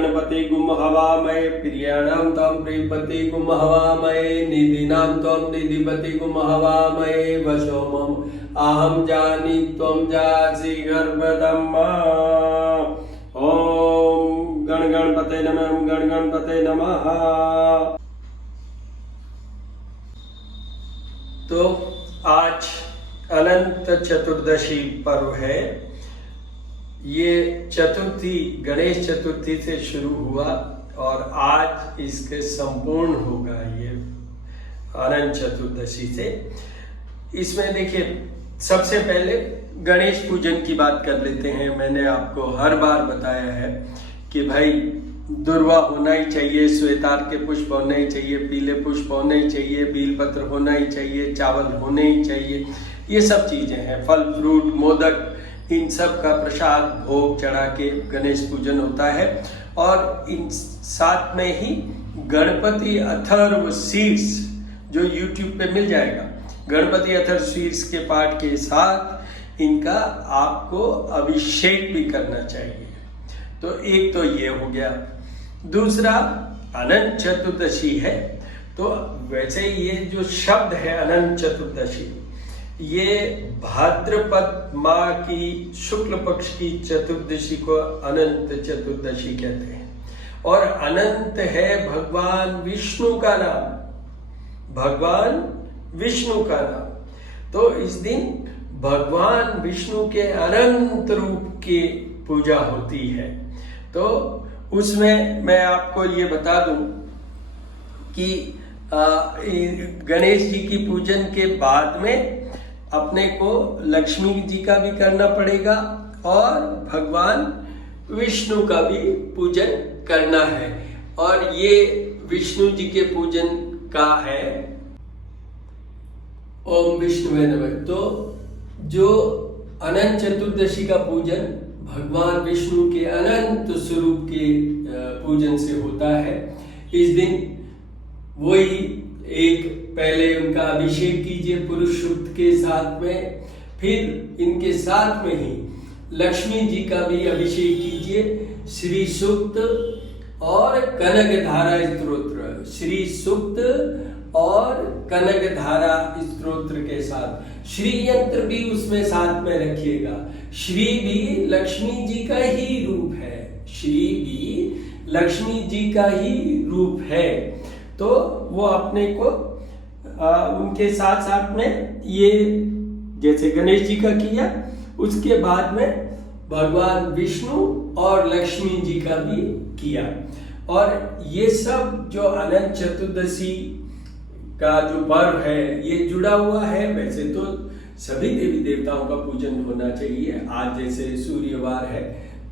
गणपति गुम हवामहे प्रियाणां त्वं प्रियपति गुम हवामहे निधीनां त्वं निधिपति गुम हवामहे वशो मम अहं जानी त्वं जासि गर्भधम्मा। ओम गण गणपते नमः, गण गणपते नमः। तो आज अनंत चतुर्दशी पर्व है। ये चतुर्थी गणेश चतुर्थी से शुरू हुआ और आज इसके संपूर्ण होगा ये अनंत चतुर्दशी से। इसमें देखिए, सबसे पहले गणेश पूजन की बात कर लेते हैं। मैंने आपको हर बार बताया है कि भाई दुर्वा होना ही चाहिए, श्वेतार के पुष्प होने ही चाहिए, पीले पुष्प होने ही चाहिए, बेलपत्र होना ही चाहिए, चावल होने ही चाहिए। ये सब चीजें हैं, फल फ्रूट मोदक, इन सब का प्रसाद भोग चढ़ा के गणेश पूजन होता है। और इन साथ में ही गणपति अथर्व शीर्ष जो YouTube पे मिल जाएगा, गणपति अथर्व शीर्ष के पाठ के साथ इनका आपको अभिषेक भी करना चाहिए। तो एक तो ये हो गया। दूसरा अनंत चतुर्दशी है। तो वैसे ये जो शब्द है अनंत चतुर्दशी, ये भाद्रपद माह की शुक्ल पक्ष की चतुर्दशी को अनंत चतुर्दशी कहते हैं। और अनंत है भगवान विष्णु का नाम, भगवान विष्णु का नाम। तो इस दिन भगवान विष्णु के अनंत रूप की पूजा होती है। तो उसमें मैं आपको ये बता दूं कि गणेश जी की पूजन के बाद में अपने को लक्ष्मी जी का भी करना पड़ेगा और भगवान विष्णु का भी पूजन करना है। और ये विष्णु जी के पूजन का है ओम विष्णुवे नमः। तो जो अनंत चतुर्दशी का पूजन भगवान विष्णु के अनंत स्वरूप के पूजन से होता है। इस दिन वही एक पहले उनका अभिषेक कीजिए पुरुष सूक्त के साथ में, फिर इनके साथ में ही लक्ष्मी जी का भी अभिषेक कीजिए श्री सूक्त और कनक धारा स्तोत्र, श्री सूक्त और कनक धारा स्तोत्र के साथ। श्री यंत्र भी उसमें साथ में रखिएगा। श्री भी लक्ष्मी जी का ही रूप है, श्री भी लक्ष्मी जी का ही रूप है। तो वो अपने को उनके साथ साथ में ये जैसे गणेश जी का किया, उसके बाद में भगवान विष्णु और लक्ष्मी जी का भी किया। और ये सब जो अनंत चतुर्दशी का जो पर्व है ये जुड़ा हुआ है। वैसे तो सभी देवी देवताओं का पूजन होना चाहिए। आज जैसे सूर्यवार है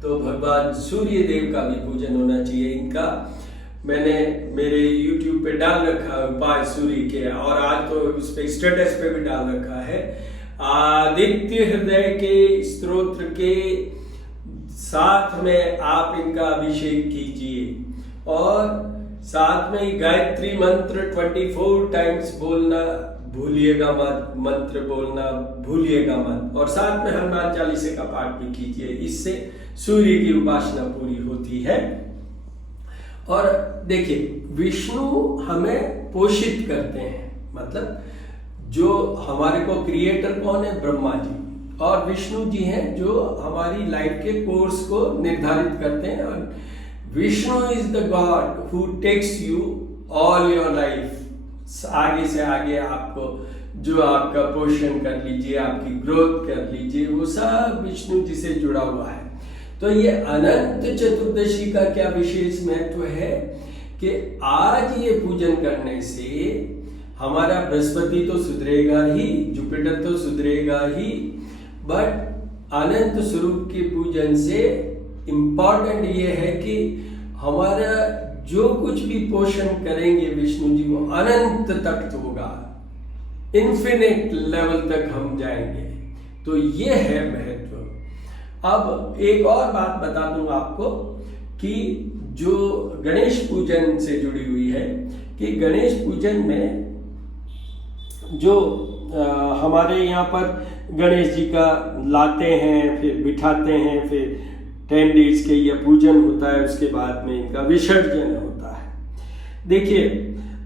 तो भगवान सूर्य देव का भी पूजन होना चाहिए। इनका मैंने मेरे YouTube पे डाल रखा है उपाय सूर्य के, और आज तो उस पे स्टेटस पे भी डाल रखा है। आदित्य हृदय के स्तोत्र के साथ में आप इनका अभिषेक कीजिए और साथ में गायत्री मंत्र 24 टाइम्स बोलना भूलिएगा मत, मंत्र बोलना भूलिएगा मत। और साथ में हनुमान चालीसा का पाठ भी कीजिए, इससे सूर्य की उपासना पूरी होती है। और देखिए, विष्णु हमें पोषित करते हैं, मतलब जो हमारे को क्रिएटर कौन है, ब्रह्मा जी, और विष्णु जी हैं जो हमारी लाइफ के कोर्स को निर्धारित करते हैं। और Vishnu is the god who takes you all your life. आगे से आगे आपको जो आपका पोषण कर लीजिए, आपकी ग्रोथ कर लीजिए, वो सब विष्णु जी से जुड़ा हुआ है। तो ये अनंत चतुर्दशी का क्या विशेष महत्व है कि आज ये पूजन करने से हमारा बृहस्पति तो सुधरेगा ही, जुपिटर तो सुधरेगा ही, बट अनंत स्वरूप के पूजन से इम्पॉर्टेंट ये है कि हमारा जो कुछ भी पोषण करेंगे विष्णु जी वो अनंत तक होगा, इन्फिनिट लेवल तक हम जाएंगे। तो ये है महत्व। अब एक और बात बता दूं आपको कि जो गणेश पूजन से जुड़ी हुई है कि गणेश पूजन में जो हमारे यहाँ पर गणेश जी का लाते हैं, फिर बिठाते हैं, फिर 10 डेज के ये पूजन होता है, उसके बाद में इनका विसर्जन होता है। देखिए,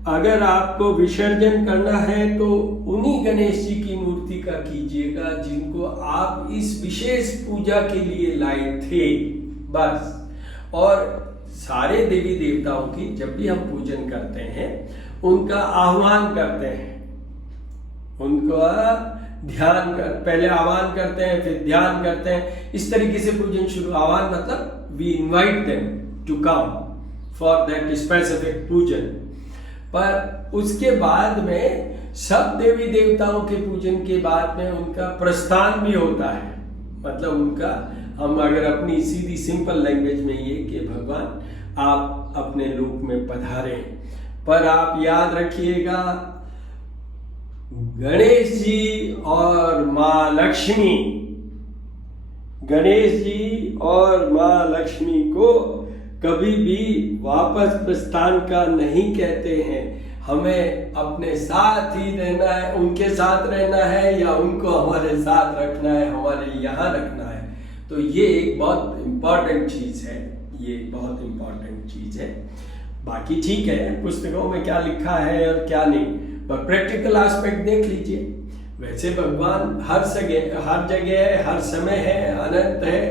अगर आपको विसर्जन करना है तो उन्हीं गणेश जी की मूर्ति का कीजिएगा जिनको आप इस विशेष पूजा के लिए लाए थे, बस। और सारे देवी देवताओं की जब भी हम पूजन करते हैं उनका आह्वान करते हैं, उनका ध्यान कर, पहले आह्वान करते हैं फिर ध्यान करते हैं, इस तरीके से पूजन शुरू। आह्वान मतलब we invite them to come for that specific pujan. पर उसके बाद में सब देवी देवताओं के पूजन के बाद में उनका प्रस्थान भी होता है, मतलब उनका, हम अगर अपनी सीधी सिंपल लैंग्वेज में ये कि भगवान आप अपने लोक में पधारे। पर आप याद रखिएगा, गणेश जी और माँ लक्ष्मी, गणेश जी और माँ लक्ष्मी को कभी भी वापस प्रस्थान का नहीं कहते हैं। हमें अपने साथ ही रहना है, उनके साथ रहना है या उनको हमारे साथ रखना है, हमारे यहाँ रखना है। तो ये एक बहुत इम्पॉर्टेंट चीज़ है, ये बहुत इम्पॉर्टेंट चीज़ है। बाकी ठीक है, पुस्तकों में क्या लिखा है और क्या नहीं, पर प्रैक्टिकल एस्पेक्ट देख लीजिए। वैसे भगवान हर जगह है, हर समय है, अनंत है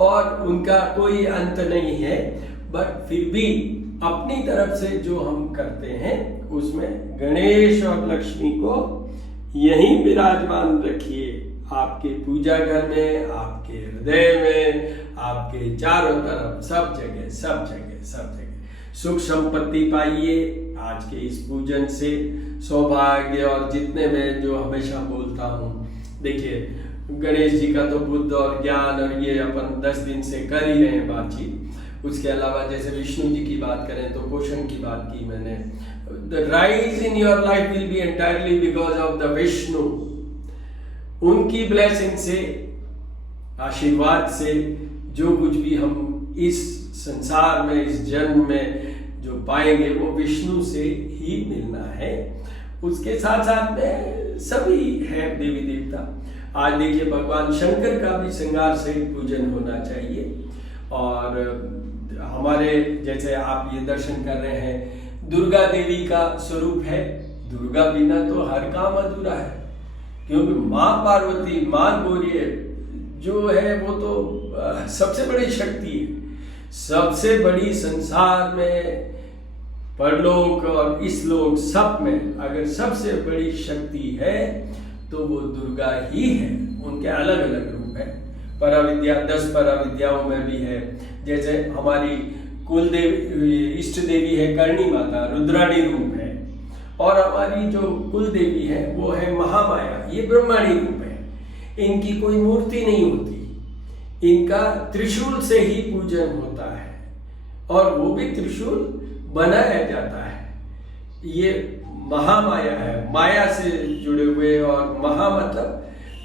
और उनका कोई अंत नहीं है। बट फिर भी अपनी तरफ से जो हम करते हैं उसमें गणेश और लक्ष्मी को यहीं विराजमान रखिए, आपके पूजा घर में, आपके हृदय में, आपके चारों तरफ, सब जगह सब जगह सब जगह सुख संपत्ति पाइए। आज के इस पूजन से सौभाग्य, और जितने मैं जो हमेशा बोलता हूँ, देखिए गणेश जी का तो बुद्ध और ज्ञान और ये अपन 10 दिन से कर ही रहे हैं बातचीत। उसके अलावा जैसे विष्णु जी की बात करें तो पोषण की बात की मैंने। The rise in your life will be entirely because of the Vishnu. उनकी ब्लेसिंग से, आशीर्वाद से जो कुछ भी हम इस संसार में, इस जन्म में जो पाएंगे वो विष्णु से ही मिलना है। उसके साथ साथ में सभी है देवी देवता। आज देखिए भगवान शंकर का भी श्रृंगार से पूजन होना चाहिए। और हमारे जैसे आप ये दर्शन कर रहे हैं, दुर्गा देवी का स्वरूप है। दुर्गा बिना तो हर काम अधूरा है, क्योंकि माँ पार्वती, माँ गौरी जो है वो तो सबसे बड़ी शक्ति है। सबसे बड़ी संसार में, परलोक और इस लोक सब में अगर सबसे बड़ी शक्ति है तो वो दुर्गा ही है। उनके अलग अलग रूप है, पराविद्या 10 पराविद्याओं में भी है। जैसे हमारी कुल देवी, इष्ट देवी है करणी माता, रुद्राणी रूप है। और हमारी जो कुल देवी है वो है महामाया, ये ब्रह्माणी रूप है। इनकी कोई मूर्ति नहीं होती, इनका त्रिशूल से ही पूजन होता है, और वो भी त्रिशूल बनाया जाता है। ये महामाया है, माया से जुड़े हुए, और महा मतलब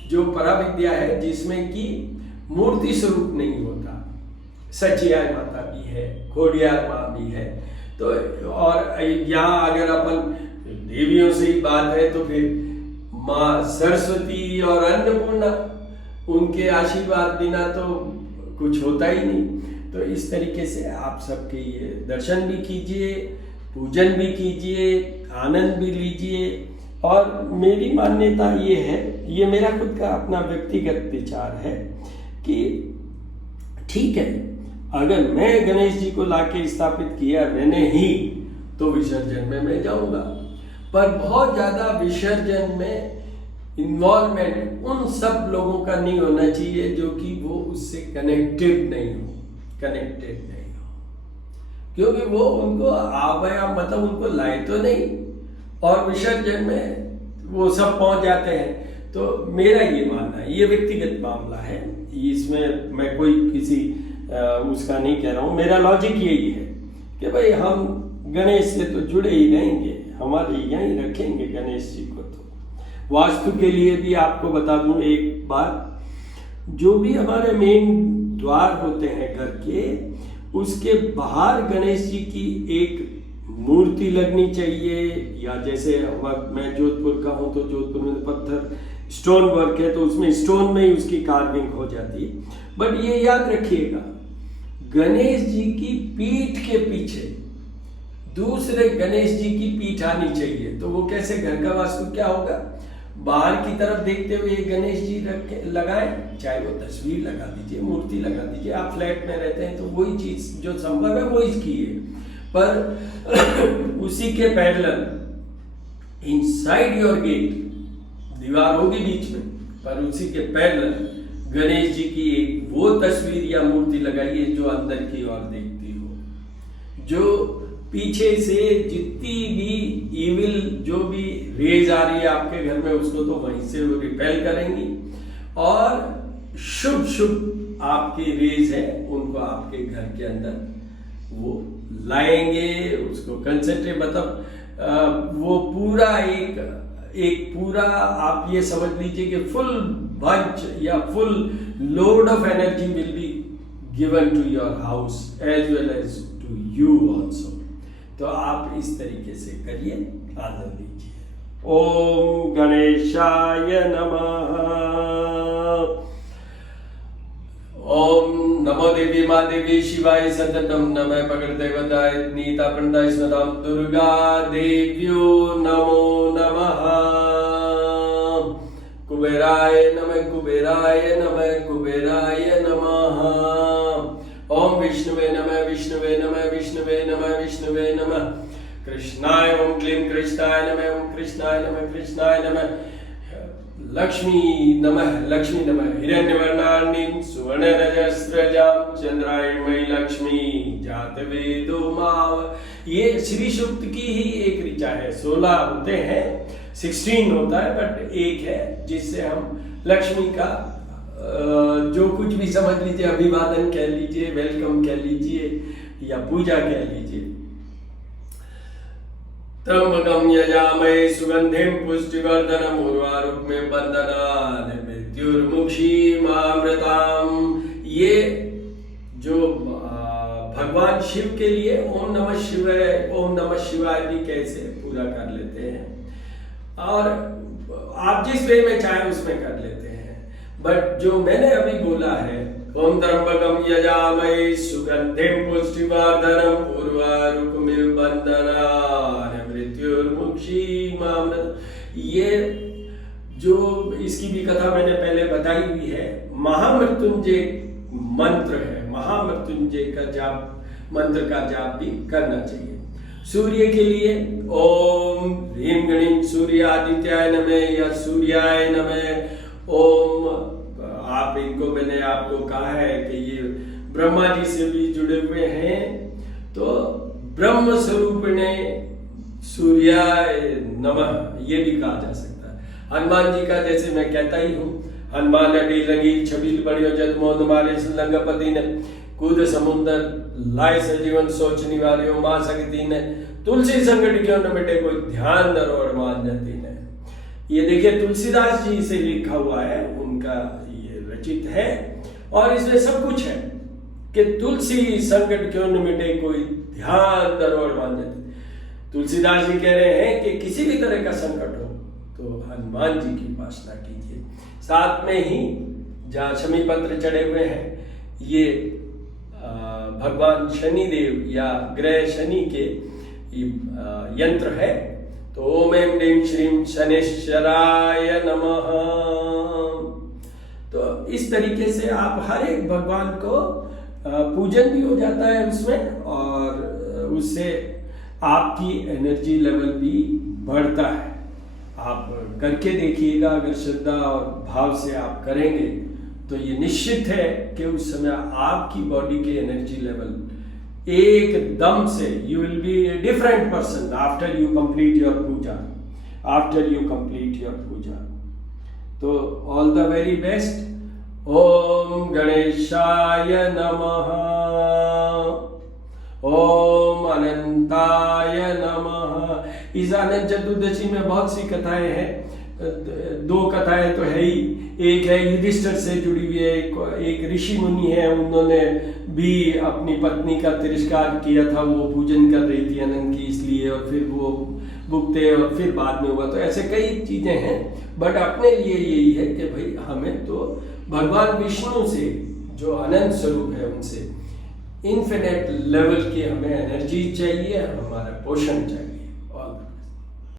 जो पराविद्या है जिसमें कि मूर्ति स्वरूप नहीं होता। सचियाय माता भी है, घोड़ियार माँ भी है। तो और यहाँ अगर अपन देवियों से ही बात है तो फिर माँ सरस्वती और अन्नपूर्णा, उनके आशीर्वाद बिना तो कुछ होता ही नहीं। तो इस तरीके से आप सबके ये दर्शन भी कीजिए, पूजन भी कीजिए, आनंद भी लीजिए। और मेरी मान्यता ये है, ये मेरा खुद का अपना व्यक्तिगत विचार है कि ठीक है, अगर मैं गणेश जी को लाके स्थापित किया मैंने ही, तो विसर्जन में मैं जाऊंगा। पर बहुत ज़्यादा विसर्जन में इन्वॉल्वमेंट उन सब लोगों का नहीं होना चाहिए जो कि वो उससे कनेक्टेड नहीं हो, क्योंकि वो उनको आवाया मतलब उनको लाए तो नहीं, और विसर्जन में वो सब पहुंच जाते हैं। तो मेरा ये मानना है, ये व्यक्तिगत मामला है, इसमें मैं कोई किसी उसका नहीं कह रहा हूँ। मेरा लॉजिक यही है कि भाई हम गणेश से तो जुड़े ही रहेंगे, हमारे यहीं रखेंगे गणेश जी को। तो वास्तु के लिए भी आपको बता दूं एक बात, जो भी हमारे मेन द्वार होते हैं घर के, उसके बाहर गणेश जी की एक मूर्ति लगनी चाहिए। या जैसे मैं जोधपुर का हूँ तो जोधपुर में पत्थर स्टोन वर्क है, तो उसमें स्टोन में ही उसकी कार्विंग हो जाती है। बट ये याद रखिएगा, गणेश जी की पीठ के पीछे दूसरे गणेश जी की पीठ आनी चाहिए। तो वो कैसे, घर का वास्तु क्या होगा, बाहर की तरफ देखते हुए गणेश जी लगाएं, चाहे वो तस्वीर लगा दीजिए, मूर्ति लगा दीजिए। आप फ्लैट में रहते हैं तो वही चीज जो संभव है वो ही कीजिए, पर उसी के पैरेलल इनसाइड योर गेट दीवार होगी बीच में, पर उसी के पैरेलल गणेश जी की एक वो तस्वीर या मूर्ति लगाइए जो अंदर की ओर देखती हो, जो पीछे से जितनी भी इविल जो भी रेज आ रही है आपके घर में उसको तो वहीं से वो रिपेल करेंगी, और शुभ शुभ आपकी रेज है उनको आपके घर के अंदर वो लाएंगे। उसको कंसेंट्रेट, मतलब वो पूरा एक पूरा आप ये समझ लीजिए कि फुल बंच या full load of energy will be given to your house as well as to you also. तो आप इस तरीके से करिए, आनंद लीजिए। ओम गणेशाय नमः। ओम नमो देवी माँ देवी शिवाय सततम नमः पकड़देवताय नीता प्रणदाय स्वदाम दुर्गा देव्यो नमो नमः। कुबेराय नमः कुबेराय नमः कुबेराय नमः। ओम विष्णुवे नमः विष्णुवे नमः विष्णुवे नमः विष्णुवे नमः। कृष्णाय ओम क्लीं कृष्णाय नमः ओम कृष्णाय नमः कृष्णाय नमः। लक्ष्मी नमः हिरण्यवर्णार्णीं सुवर्णरजस्रजां चंद्रायणमयी लक्ष्मी जातवेदो माव। ये श्री सूक्त की ही एक ऋचा है, 16 होते हैं, 16 होता है, बट एक है जिससे हम लक्ष्मी का जो कुछ भी समझ लीजिए, अभिवादन कह लीजिए, वेलकम कह लीजिए या पूजा कह लीजिए। त्र्यंबकं यजामहे सुगंधिं पुष्टिवर्धनम् उर्वारुकमिव बन्धनान् मृत्युर्मुक्षीमामृताम्। ये जो भगवान शिव के लिए ओम नमः शिवाय भी कैसे पूरा कर लेते हैं, और आप जिस वे में चाहे उसमें कर लेते हैं, बट जो मैंने अभी बोला है ओम त्र्यंबकं यजामहे सुगंधिं पुष्टिवर्धनम् उर्वारुकमिव बन्धनान् मृत्युर्मुक्षीमामृताम्। ये जो इसकी भी कथा मैंने पहले बताई हुई है, महामृत्युंजय मंत्र है, महामृत्युंजय का जाप, मंत्र का जाप भी करना चाहिए। सूर्य के लिए ओम ह्रीं गणीं सूर्यादित्याय नमः या सूर्याय नमः। ओम आप इनको, मैंने आपको कहा है कि ये ब्रह्मा जी से भी जुड़े हुए हैं, तो ब्रह्म स्वरूपिणे सूर्याय नमः ये भी कहा जा सकता है। हनुमान जी का जैसे मैं कहता ही हूँ, हनुमान अडी लगी छबील बड़ियो जद मोद मारे लंगपति ने कूद समुंदर लाए सजीवन सोच निवारियो मां सकती ने तुलसी संकट क्यों न मिटे कोई ध्यान दरोड़ मान जाती ने। ये देखिए तुलसीदास जी से लिखा हुआ है, उनका ये रचित है, और इसमें सब कुछ है कि तुलसी संकट क्यों न मिटे कोई ध्यान दरोड़ मान जाती। तुलसीदास जी कह रहे हैं कि किसी भी तरह का संकट हो तो हनुमान जी की उपासना कीजिए। साथ में ही जहाँ शमी पत्र चढ़े हुए हैं, ये भगवान शनिदेव या ग्रह शनि के यंत्र है। तो ओम ऐं ह्रीं श्रीं शनैश्चराय नमः। तो इस तरीके से आप हर एक भगवान को पूजन भी हो जाता है उसमें, और उससे आपकी एनर्जी लेवल भी बढ़ता है। आप करके देखिएगा, अगर श्रद्धा और भाव से आप करेंगे तो ये निश्चित है कि उस समय आपकी बॉडी के एनर्जी लेवल एकदम से you will be a different person after you complete your puja, after you complete your puja. तो ऑल द वेरी बेस्ट। ओम गणेशाय नमः। ओम अनंताय नमः। इस अनंत चतुर्दशी में बहुत सी कथाएं हैं, दो कथाएं तो है ही। एक है युधिष्ठिर से जुड़ी हुई है, एक ऋषि मुनि है, उन्होंने भी अपनी पत्नी का तिरस्कार किया था, वो पूजन कर रही थी अनंत की इसलिए, और फिर वो भुगते और फिर बाद में हुआ। तो ऐसे कई चीजें हैं, बट अपने लिए यही है कि भाई हमें तो भगवान विष्णु से जो अनंत स्वरूप है उनसे इन्फिनिट लेवल की हमें एनर्जी चाहिए, हमारा पोषण चाहिए।